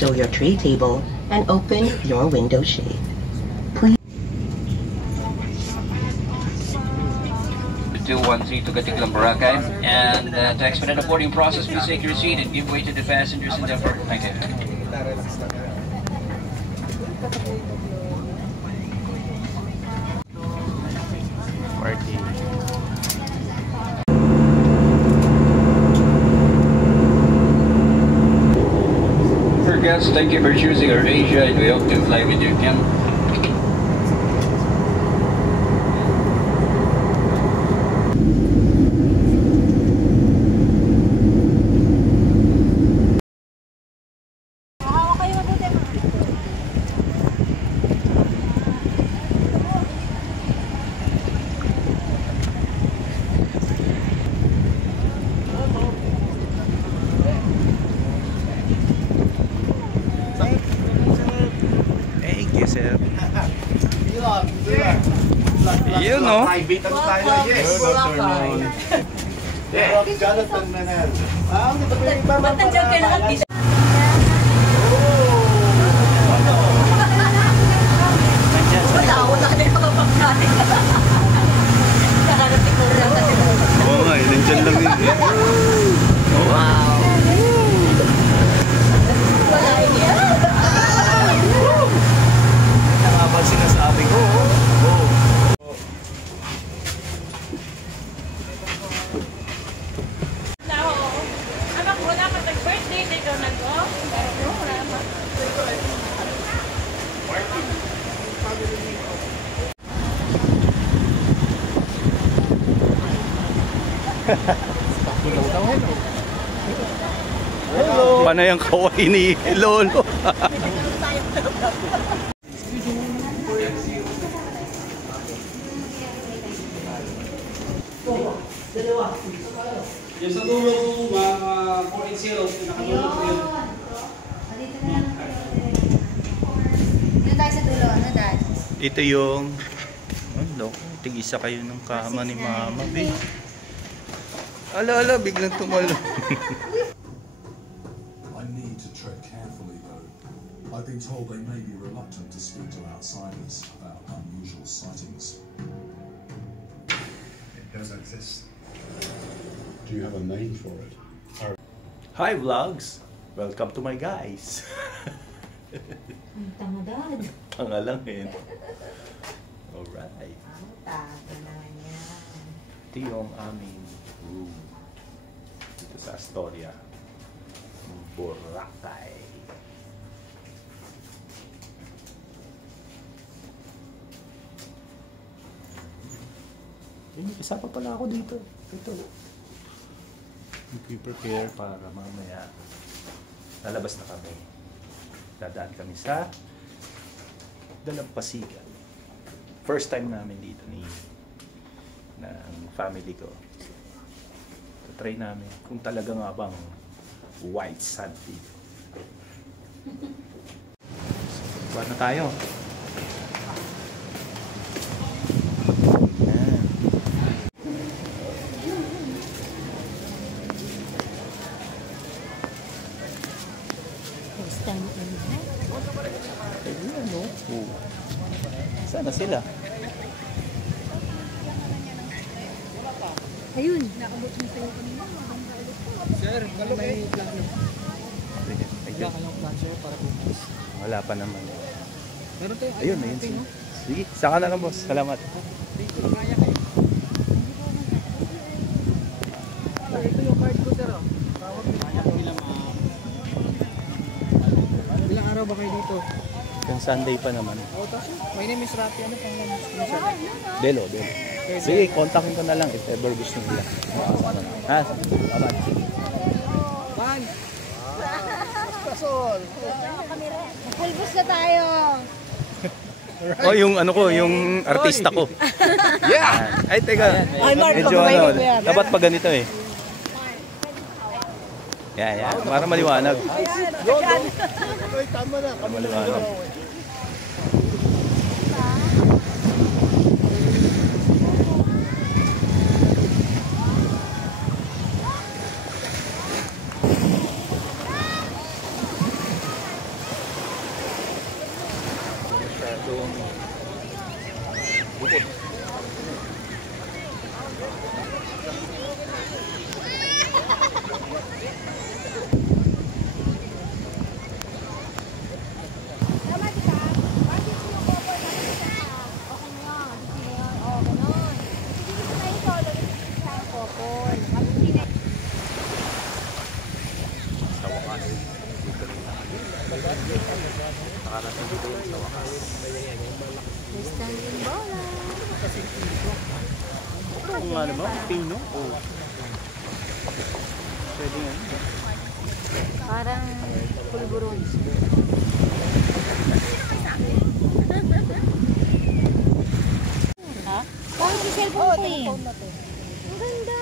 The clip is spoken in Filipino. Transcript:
stow your tray table and open your window shade. Please. 213 to Katiklong, Boracay. And to expedite the boarding process, please take your seat and give way to the passengers in the front. Thank you. For guests, thank you for choosing AirAsia, and we hope to fly with you again. Yun, no? Ba't nandiyan ka nakapisa? Wala ka din makapagkain. Nakarating ko rin natin. Oo nga, nandiyan lang yun. Wow. Wala niya. Tama ba sinasabi ko? Panay ang kaway ni Lolo. Yung sa dulo po, mga 480, nakatulog po yun. Dito tayo sa dulo, ano dad? Ito yung tig-isa kayo ng kama ni Mama, babe. Ala, biglang tumalo. I need to tread carefully though. I've been told they may be reluctant to speak to outsiders about unusual sightings. It does exist. Do you have a name for it? Hi vlogs! Welcome to my guys. Ang tanga dad. Tanga lang eh. Alright. Ang taga naman yan. Ito yung aming room dito sa Astoria, Boracay. Isa pa pala ako dito. Ito. Mag-prepare para mamaya lalabas na kami. Dadaan kami sa Dalampasigan. First time namin dito ng family ko. Try namin kung talaga nga bang white sand dito. Buwan na tayo. Ayan. First time in life. Ayun, no? Sana sila? Ayun, naabot mo tayo kanina. Sir, may plan na. Wala ka lang plan sir para bukas. Wala pa naman. Meron tayo. Ayun. Sige, saka na lang boss. Salamat. Dito na kaya kayo. Ito yung card ko sir. Tawag mo. Ilang araw ba kayo dito? Yung Sunday pa naman. Oh, tapos my name is Rafi. Ano pang naman? Delo. Sige, kontakin ko na lang if ever gusto nila. Ha? Salamat. Man! Pulbos na tayo. Oh, yung ano ko, yung artista ko. Yeah! Ay, teka. Medyo ano, dapat pa ganito eh. Yeah. Para maliwanag. Tama na. Maliwanag. Nakarating dito yun sa wakas. Standing bola. Ito kung ano ba? Pino? Oo. Pwede nga yun. Parang pulburon. Ha? Parang si cellphone ko eh. Ang ganda!